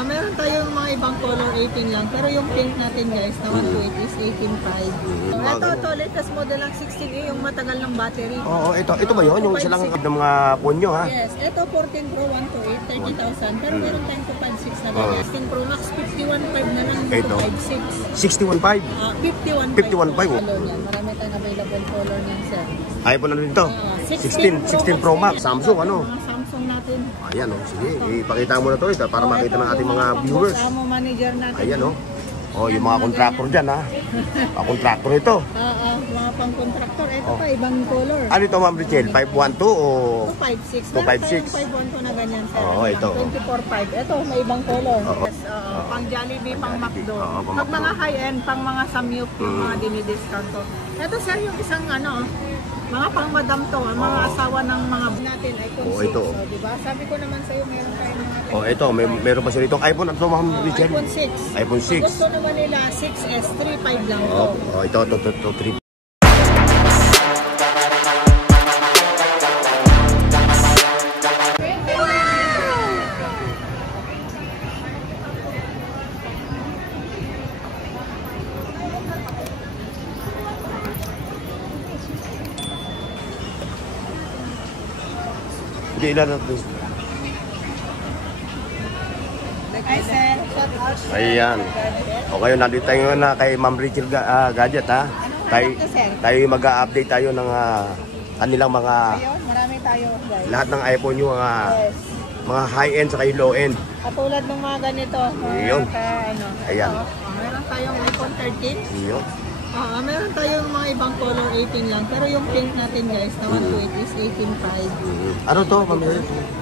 Meron tayong mga ibang color 18 lang. Pero yung pink natin guys, na 128 is 18.5. Ito, latest model lang 16A, yung matagal ng battery. Oo, ito ba yun? Yung isa lang ng mga punyo ha? Yes, ito 14 Pro 128, 30,000. Pero meron tayong 256 na ganyan. 16 Pro Max, 51.5 na lang, 256. 61.5? 51.5. 51.5 Marami tayong available color niyan, sir. iPhone ano rin to? 16 Pro Max. Samsung ano? Samsung natin. Ayan o, sige. Ipakita mo na to para makita ng ating mga viewers. Amo manager natin. Ayan o. Oh, yung mga contractor dyan ha. Mga contractor ito. Mga pang-contractor. Ito pa, ibang color. Ano ito Ma'am Richelle? 512 o? 256. 256. 512 na ganyan, sir. Oo, ito. 24.5. Ito, may ibang color. Yes, pang Jollibee, pang McDo. Pag mga high-end, pang mga samyup, yung mga dinidiscount to. Ito, sir, yung isang mga pang madam to, mga asawa ng mga natin, iPhone 6. Ito. So, diba? Sabi ko naman sa'yo, meron tayo mga ito, meron pa sila itong iPhone. Ano Ma'am Richelle? iPhone 6. iPhone 6. Gusto naman nila 6S, 3.5 lang to. Ito, 3. Hindi ilan natin. Hi, sir. Ayan. O ngayon, nandito tayo na kay Ma'am Richelle Gadget ha. Tayo mag-update tayo ng kanilang mga Ayun, marami tayo guys. lahat ng iPhone yung mga high-end saka yung low-end. Katulad ng mga ganito. Ayun. Ayan. Meron tayong iPhone 13. Ayun. Meron tayong mga ibang color 18 lang. Pero yung pink natin guys, na 128 is 18.5. Ano to, Ma'am?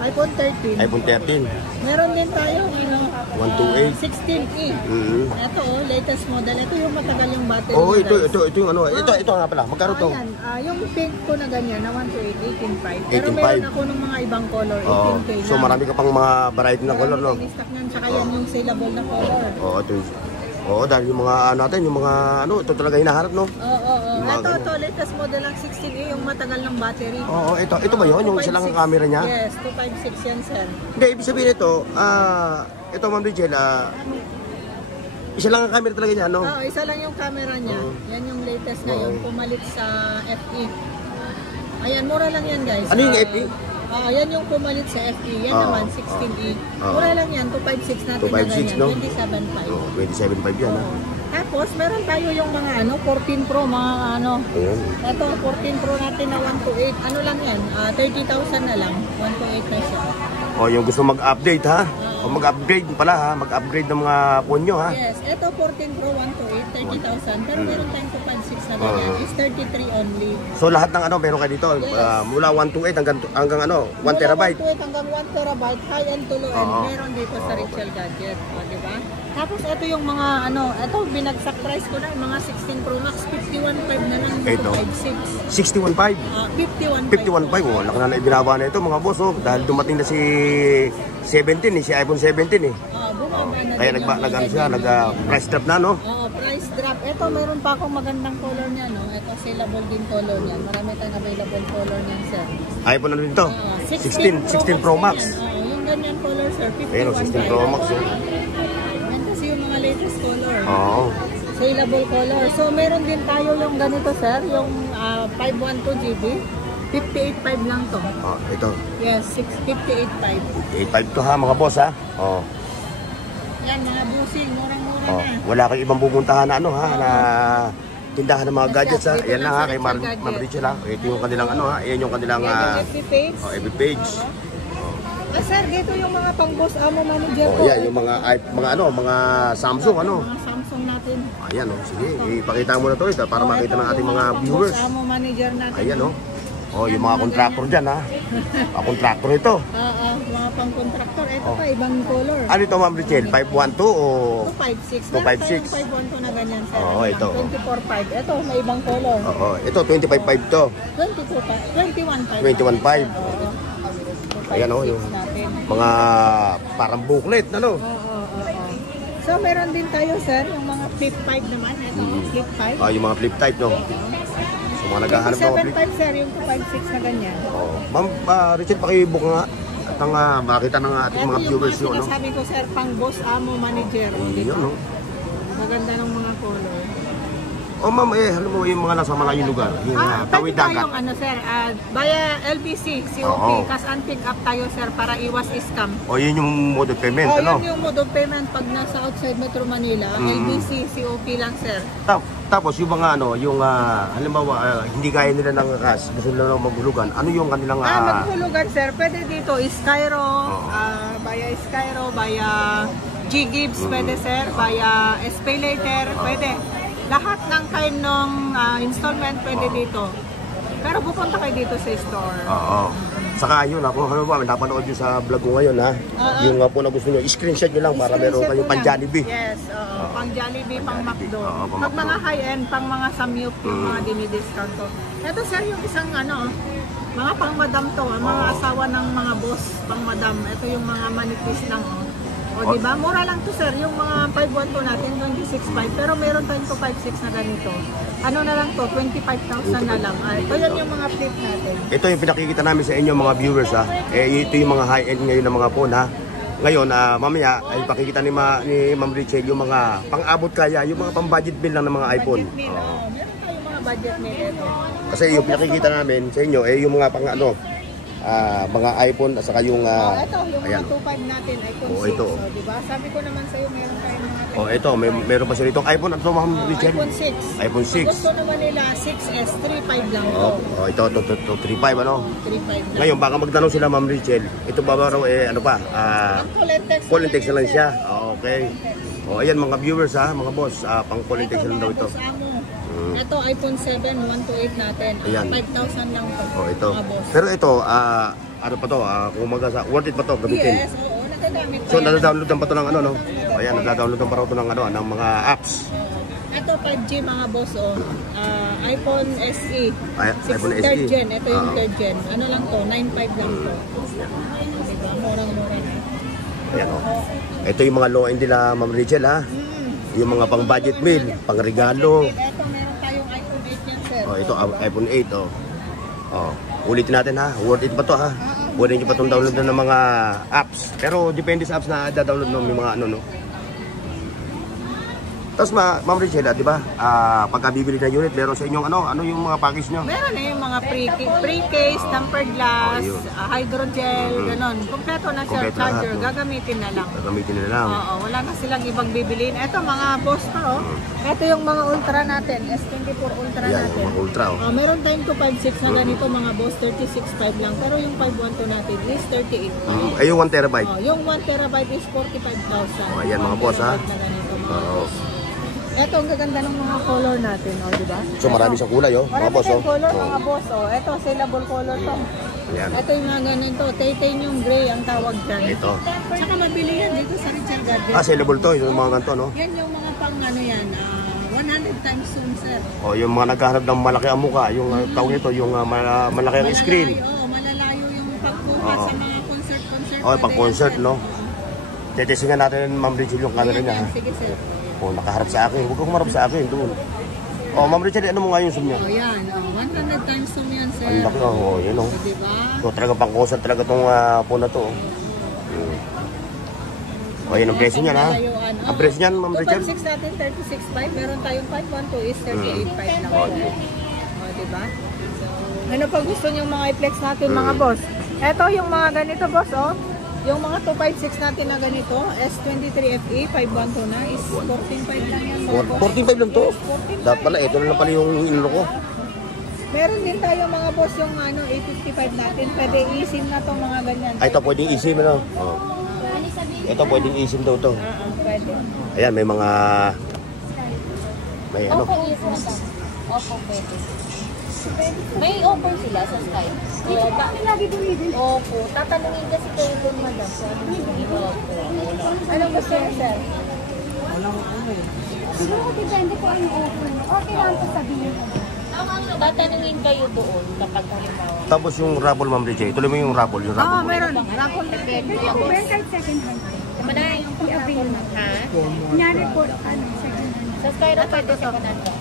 iPhone 13. iPhone 13. Meron din tayong 128. 16E. Ito latest model. Ito yung matagal yung battery. Ito yung ano. Ito nga pala. Magkano to? Ayan, yung pink ko na ganyan, na 128, 18.5. Pero 18.5. meron ako ng mga ibang color, 18K na. So marami ka pang mga variety ng color, no? Stock nyan, tsaka yan yung saleable na color. Dahil yung mga natin, yung mga ito talaga hinaharap, no? Ito, latest model lang 16A, yung matagal ng battery. Ito ba yun? Yung isa lang ang camera niya? Yes, 256 yan, sir. Hindi, ibig sabihin ito, ito Ma'am Richelle, isa lang ang camera talaga niya, no? Isa lang yung camera niya. Yan yung latest ngayon, pumalit sa FE. Ayan, mura lang yan, guys. Ano yung FE? Yan yung pumalit sa FE. Yan naman, 16E. Mura lang yan, 256 natin 256, na ganyan. no? 27.5. 27.5 yan, ha? Tapos, meron tayo yung mga 14 Pro, mga Ayan. Ito, 14 Pro natin na 128. Ano lang yan? 30,000 na lang. 128 na siya. Yung gusto mag-update, ha? O mag-upgrade pala, ha? Mag-upgrade ng mga punyo, ha? Yes, ito 14 Pro 128, 30,000. Pero meron tayong 256 na ganyan. Is 33 only. So lahat ng meron kayo dito, mula 128 hanggang 1 terabyte. Mula 128 hanggang 1 terabyte, high-end to low-end, meron dito sa Richelle Gadget. Diba? Tapos ito yung mga ito binagsak price ko na, mga 16 Pro Max, 51.5 na lang, 256. 61.5? 51.5. 51.5, laki na ibinaba na ito mga boss, dahil dumating na si 17 si iPhone 17 Bumaba na kaya nag-price drop na, no? Price drop. Ito, meron pa akong magandang color niya, no? Ito, saleable din color niya. Marami tayong available color niyan, sir. iPhone ano rin to? 16 Pro Max. Yung ganyan color, sir. 51.5. Ayun, 16 Pro Max. Yan kasi yung mga latest color. Saleable color. So, meron din tayo yung ganito, sir. Yung 512 GB. 58.5 lang to. Ito. Yes, 58.5. 58.5 to, ha, mga boss, ha? Yan, mga busing. Murang-mura na. Wala kang ibang pupuntahan na na tindahan ng mga gadgets, ha? Ayan na, ha, kay Ma'am Richelle, ha? Ito yung kanilang ayan yung kanilang FB page. Sir, dito yung mga pang-boss amo manager ko. Yan, yung mga Samsung, Mga Samsung natin. Ayan, sige, ipakita mo na to para makita ng ating mga viewers. Boss amo manager natin. Ayan, yung mga contractor dyan, ha? Mga contractor ito. Mga pang-contractor. Ito pa, ibang color. Ano ito, Ma'am Richelle? 512 o? 256. 256. 512 na ganyan, sir. Ito. 24.5. Ito, may ibang color. Ito, 25.5 to. 21.5. 21.5. Ayan, yung mga parang booklet, So, meron din tayo, sir, yung mga flip 5 naman. Ito, flip 5. Yung mga flip type, no? So, mga naghahanap ng mga flip. 7.5, sir, yung 256 na ganyan. Ma'am Richelle, pakibook nga. At ang makita ng ating mga viewers Ito yung yun, mga no? sinasabi ko, sir, pang boss, amo, manager. Yun, no? Maganda ng mga color. O ma'am, alam mo yung mga nasa malayong lugar, yung tawid Pwede dagat. tayong ano, sir, via LBC, COP, Oo. cash and pick up tayo, sir, para iwas scam. O yun yung mode of payment, O, ano? yun yung mode of payment pag nasa outside Metro Manila. LBC, COP lang, sir. Tapos yung mga ano, yung halimbawa hindi kaya nila ng cash, gusto nila lang maghulugan, ano yung kanilang Maghulugan, sir, pwede dito, Skyro, via G-Gibbs, pwede, sir, via SPay Later, pwede. Lahat ng kind ng installment pwede dito. Pero pupunta kayo dito sa store. Oo. Saka yun, ako halimbawa napanood nyo sa vlog ko ngayon ha. Yung po na gusto nyo, screenshot nyo lang para meron kayong pang Jollibee. Yes, pang Jollibee, pang McDo. pang Pag McDo. mga high-end, pang mga samyup, yung mga dinidiscount to. Ito, sir, yung isang mga pang madam to, mga asawa ng mga boss, pang madam. Ito yung mga manipis lang, O, di ba? Mura lang to, sir. Yung mga 512 natin, 26.5. Pero meron tayong 256 na ganito. Ano na lang to? 25,000 na lang. Ito yan yung mga flip natin. Ito yung pinakikita namin sa inyo mga viewers ha. Ito yung mga high-end ngayon ng mga phone ha. Ngayon, mamaya ay pakikita ni Ma'am Richelle yung mga pang-abot kaya, yung mga pang-budget bill lang ng mga iPhone. Budget meal, meron tayong mga budget meal ito. Kasi yung pinakikita namin sa inyo, yung mga mga iPhone at saka yung ito, yung ayan. mga 2.5 natin, iPhone 6. Ito. Diba? Sabi ko naman sa'yo, meron tayong mga ito, meron pa sila itong iPhone at Ma'am Richelle. iPhone 6. iPhone 6. Gusto naman nila 6S, 3.5 lang to. Ito, 3.5 ano. 3.5 lang. Ngayon, baka magtanong sila Ma'am Richelle, ito ba raw ano pa? Call and text na lang siya. Okay. Ayan mga viewers ha, mga boss, pang call and text na lang daw ito. Ito, iPhone 7, 128 natin. Ayan. 5,000 lang to. Ito. Mga boss. Pero ito, ano pa to, kung worth it pa to gamitin. Yes, oo, nagagamit pa So, yan. nadadownloadan pa to ng ano, no? Ayan, nadadownloadan pa raw to ng ano, ng mga apps. Ito 5G mga boss, iPhone SE. iPhone SE. Third gen, ito yung third gen. Ano lang to, 9.5 lang to. Diba? Murang-mura na. Ayan, ito yung mga low-end nila, Ma'am Rachel, ha? Yung mga pang-budget meal, pang-regalo. Ito, meron tayong iPhone 8 yan, sir. Ito, iPhone 8, ulitin natin ha, worth it pa to ha. Pwede nyo pa itong download ng mga apps. Pero depende sa apps na da-download mo, may mga ano, no? Tapos Ma'am Richelle, di ba? Pagka bibili ng unit, meron sa inyong ano yung mga package nyo? Meron yung mga pre-case, tempered glass, yun. hydrogel, ganon. Kompleto na sir, Kompleto charger, lahat, no? gagamitin na lang. Gagamitin nila lang. Oo, wala na silang ibang bibiliin. Ito mga boss pa, Ito yung mga ultra natin, S24 ultra Ayan, natin. yung mga ultra, Meron tayong 256 na ganito mga boss, 36.5 lang. Pero yung 512 natin is 38. Yung 1 terabyte. Yung 1 terabyte is 45,000. Ayan mga boss ha. Na ganito, mga Oo. boss. Ito ang gaganda ng mga color natin, di ba? So marami siyang kulay, mga Marami boss. tayong color, mga boss, Ito, saleable color to. Ayan. Ito yung mga ganito, titanium gray ang tawag dyan. Ito. Tsaka mabili yan dito sa Richard Gadget. Sellable to, yung mga ganito, no? Yan yung mga pang yan, 100 times zoom, sir. Yung mga naghahanap ng malaki ang mukha, yung tawag nito, yung malaki ang screen. Malalayo yung pagkuha sa mga concert. Pang concert, no? Tetisingan natin, Ma'am Richelle, yung camera niya. Sige, sir. Nakaharap sa akin. Huwag kang humarap sa akin, doon. Ma'am Richelle, ano mo nga yung zoom niya? Yan, 100 times zoom yan, sir. Ang laki, yun, Diba? So, talaga pang concert talaga itong phone na to. Yun ang presyo niyan, ha? Ang presyo niyan, Ma'am Richelle? 256 natin, 36.5. Meron tayong 512 is 38.5 lang. Diba? Ano pa gusto niyo mga i-flex natin, mga boss? Ito yung mga ganito, boss, Yung mga 256 natin na ganito, S23FE 512 na is 14.5 lang yan. 14.5 lang to? Dapat pala, ito na lang pala yung inuro ko. Meron din tayo mga boss yung A55 natin. Pwede eSIM na to mga ganyan. Ay, ito pwedeng eSIM, ano? Ito pwedeng eSIM daw to. Pwede. Ayan, may mga... May ano? Opo, yes, madam. Opo, pwede. May offer sila sa Skype. Opo, tatanungin kasi kayo doon, madam. Anong gusto niyo, sir? So, depende po ang offer. Okay lang po sabihin. Tatanungin kayo doon kapag halimbawa. Tapos yung raffle, Ma'am Richelle. Tuloy mo yung raffle, yung raffle. Meron. Raffle. Meron kahit second hand. Madaya yung I-avail na. Ha? Kunyari po, second hand. Sa Skyro pwede sa kananda.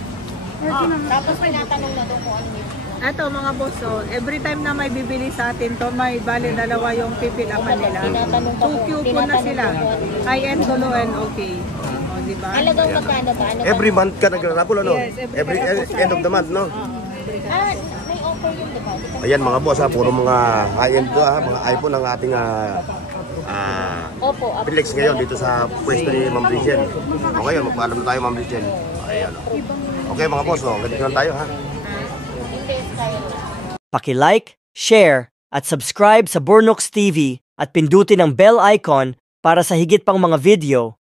Original. Tapos tinatanong na doon kung ano yung Eto mga boss, every time na may bibili sa atin to, may bali dalawa yung pipilapan nila. Tinatanong ko po. 2Q po na sila. High-end, low and okay. O, diba? Halagang magkano ba? Ano ba? Every month ka nagre-raffle, ano? Yes, every End of the month, no? May offer yun, diba? Di ba? Ayan mga boss ha, puro mga high-end to ha, mga iPhone ang ating Opo, up. Felix ngayon dito sa pwesto ni Ma'am Rachel. O ngayon, magpaalam na tayo Ma'am Rachel. Ayan. Okay mga boss, ganito lang tayo ha. Paki-like, share, at subscribe sa Bornox TV at pindutin ang bell icon para sa higit pang mga video